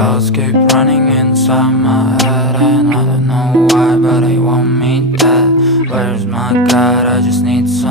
thoughts keep running inside my head, and I don't know why, but they want me dead. Where's my God? I just need some